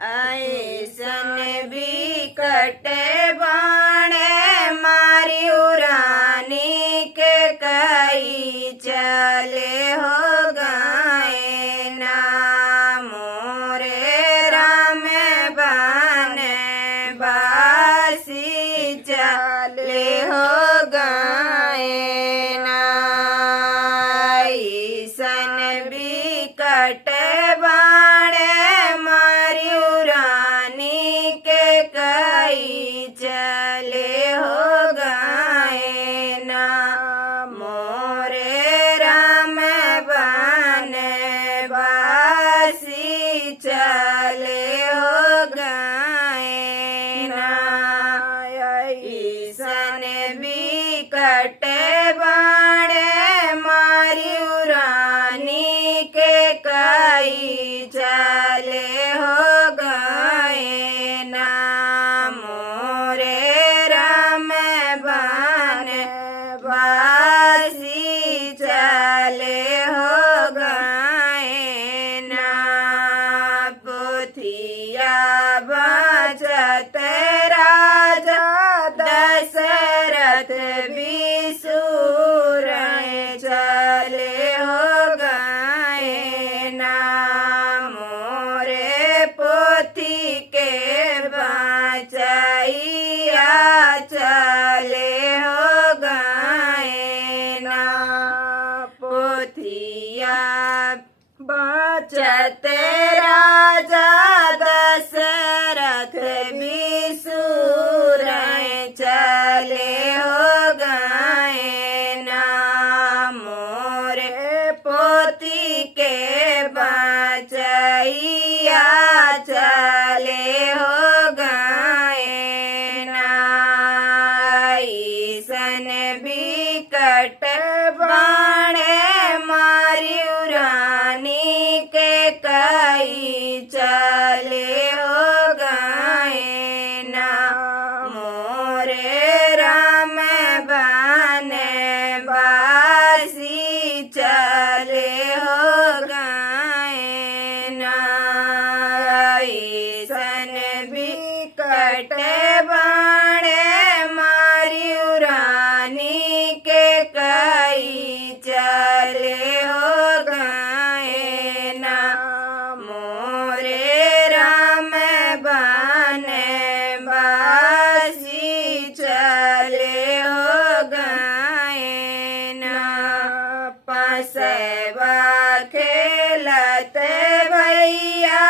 ऐसन बिकट बाणे मारी उरानी के कई चले हो गए ना मोरे राम बन बासी चले हो गए ना ऐसन बिकट बाणे मारी उरानी के कई चले हो गए ना मोरे राम बन बासी चले हो गए ना ऐसन बिकट बाणे मारी उरानी के कई चले हो गए ना मोरे राम बन बासी चले हो गए ना पोथिया बचत राजा दशरथ बिसुर चले हो गए ना मोरे पोथी के बचैया चले हो गए ना पोथिया बचत राजा दशरथ बिसुर चले हो गए ना मोरे पोती के बचैया चले हो गए ना ऐसन बिकट बाणे मारी उरानी के कई चले हो गए ना मोरे राम बन बासी चले हो गए ना ऐसन बिकट बाणे मारी उरानी के कई चले हो गए ना मोरे राम बन बासी चले हो गए ना पसवा खेलत भैया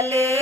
ચાલે